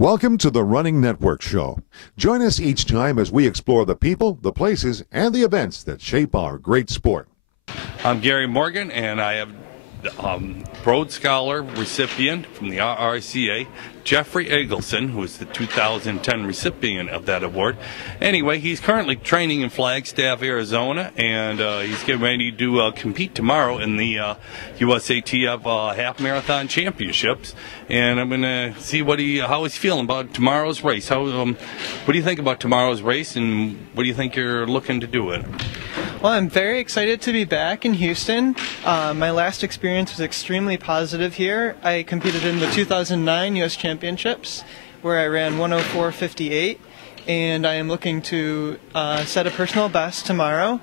Welcome to the Running Network Show. Join us each time as we explore the people, the places, and the events that shape our great sport. I'm Gary Morgan, and I have Rhodes Scholar recipient from the RRCA, Jeffery Eggleton, who is the 2010 recipient of that award. Anyway, he's currently training in Flagstaff, Arizona, and he's getting ready to compete tomorrow in the USATF Half Marathon Championships. And I'm going to see how he's feeling about tomorrow's race. What do you think about tomorrow's race, and what do you think you're looking to do with it? Well, I'm very excited to be back in Houston. My last experience was extremely positive here. I competed in the 2009 U.S. Championships, where I ran 104.58, and I am looking to set a personal best tomorrow.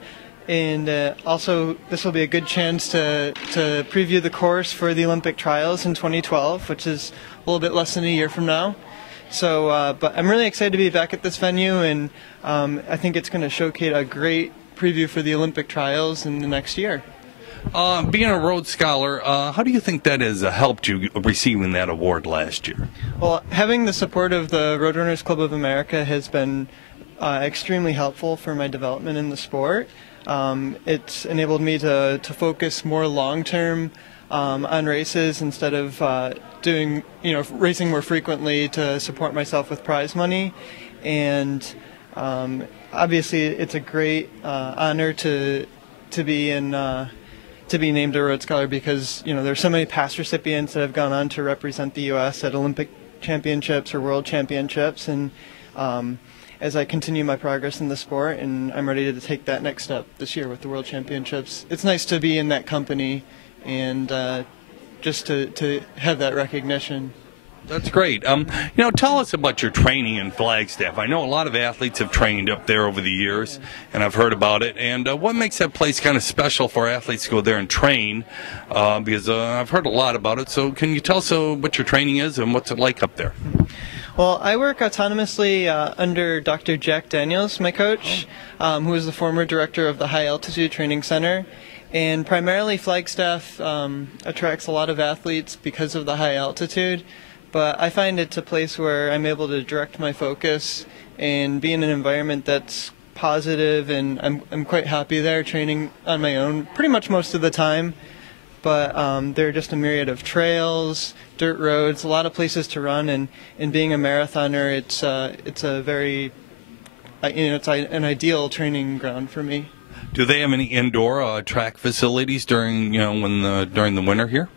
And also, this will be a good chance to preview the course for the Olympic trials in 2012, which is a little bit less than a year from now. So, but I'm really excited to be back at this venue, and I think it's going to showcase a great preview for the Olympic trials in the next year. Being a Rhodes Scholar, how do you think that has helped you receiving that award last year? Well, having the support of the Roadrunners Club of America has been extremely helpful for my development in the sport. It's enabled me to focus more long-term on races instead of racing more frequently to support myself with prize money. And obviously, it's a great honor to be named a Rhodes Scholar because there's so many past recipients that have gone on to represent the U.S. at Olympic championships or world championships, and as I continue my progress in the sport, and I'm ready to take that next step this year with the world championships, it's nice to be in that company and just to have that recognition. That's great. Tell us about your training in Flagstaff. I know a lot of athletes have trained up there over the years, and I've heard about it. And what makes that place kind of special for athletes to go there and train? Because I've heard a lot about it. So can you tell us what your training is and what's it like up there? Well, I work autonomously under Dr. Jack Daniels, my coach, who is the former director of the High Altitude Training Center. And primarily Flagstaff attracts a lot of athletes because of the high altitude. But I find it's a place where I'm able to direct my focus and be in an environment that's positive, and I'm quite happy there training on my own pretty much most of the time. But there are just a myriad of trails, dirt roads, a lot of places to run, and being a marathoner, it's a very it's an ideal training ground for me. Do they have any indoor track facilities during during the winter here?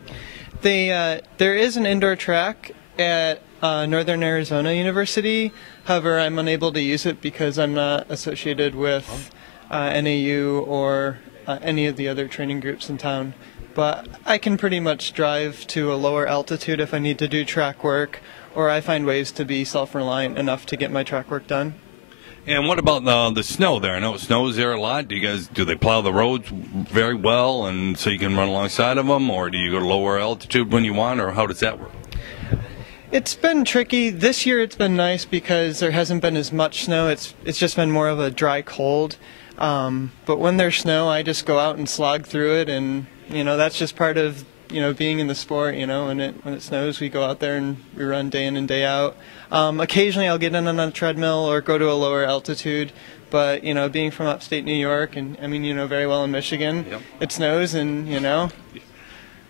There is an indoor track at Northern Arizona University. However, I'm unable to use it because I'm not associated with NAU or any of the other training groups in town. But I can pretty much drive to a lower altitude if I need to do track work, or I find ways to be self-reliant enough to get my track work done. And what about the snow there? I know it snows there a lot. Do they plow the roads very well, and so you can run alongside of them, or do you go to lower altitude when you want, or how does that work? It's been tricky. This year it's been nice because there hasn't been as much snow. It's just been more of a dry cold. But when there's snow, I just go out and slog through it, and that's just part of being in the sport. When it snows, we go out there and we run day in and day out. Occasionally I'll get in on a treadmill or go to a lower altitude, but being from upstate New York, and very well in Michigan, yep. It snows, and you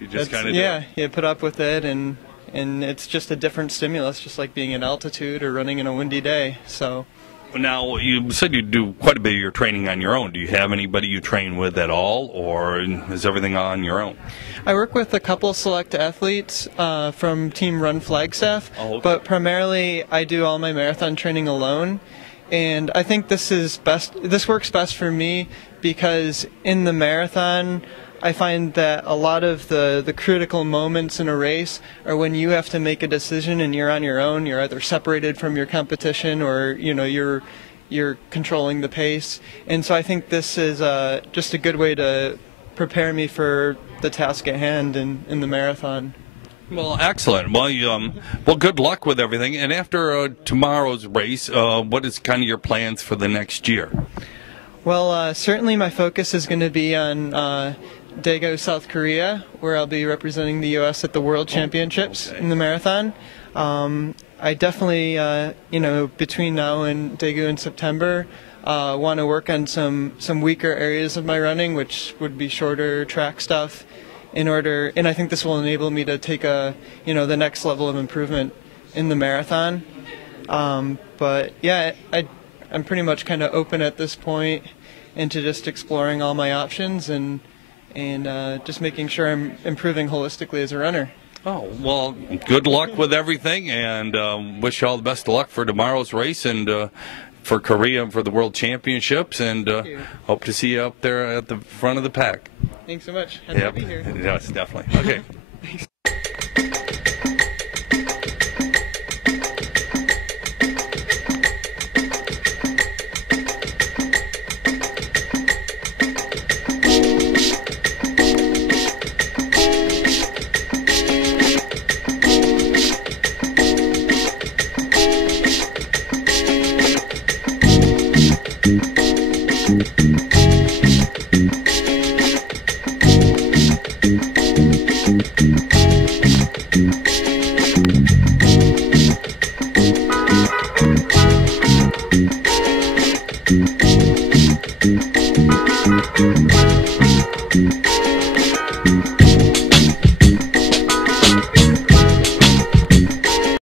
just kind of you put up with it, and it's just a different stimulus, just like being at altitude or running in a windy day. So. Now, you said you do quite a bit of your training on your own. Do you have anybody you train with at all, or is everything on your own? I work with a couple select athletes from Team Run Flagstaff, but primarily I do all my marathon training alone. And I think this works best for me because in the marathon, I find that a lot of the critical moments in a race are when you have to make a decision and you're on your own. You're either separated from your competition, or you're controlling the pace. And so I think this is just a good way to prepare me for the task at hand in the marathon. Well, excellent. Well, good luck with everything. And after tomorrow's race, what is kind of your plans for the next year? Well, certainly my focus is going to be on Daegu, South Korea, where I'll be representing the U.S. at the World Championships in the marathon. I definitely, between now and Daegu in September, want to work on some weaker areas of my running, which would be shorter track stuff, and I think this will enable me to take the next level of improvement in the marathon. But yeah, I'm pretty much kind of open at this point into just exploring all my options and just making sure I'm improving holistically as a runner. Oh, well, good luck with everything, and wish you all the best of luck for tomorrow's race and for Korea for the World Championships, and hope to see you up there at the front of the pack. Thanks so much. Happy to be here. Yes, definitely. Okay.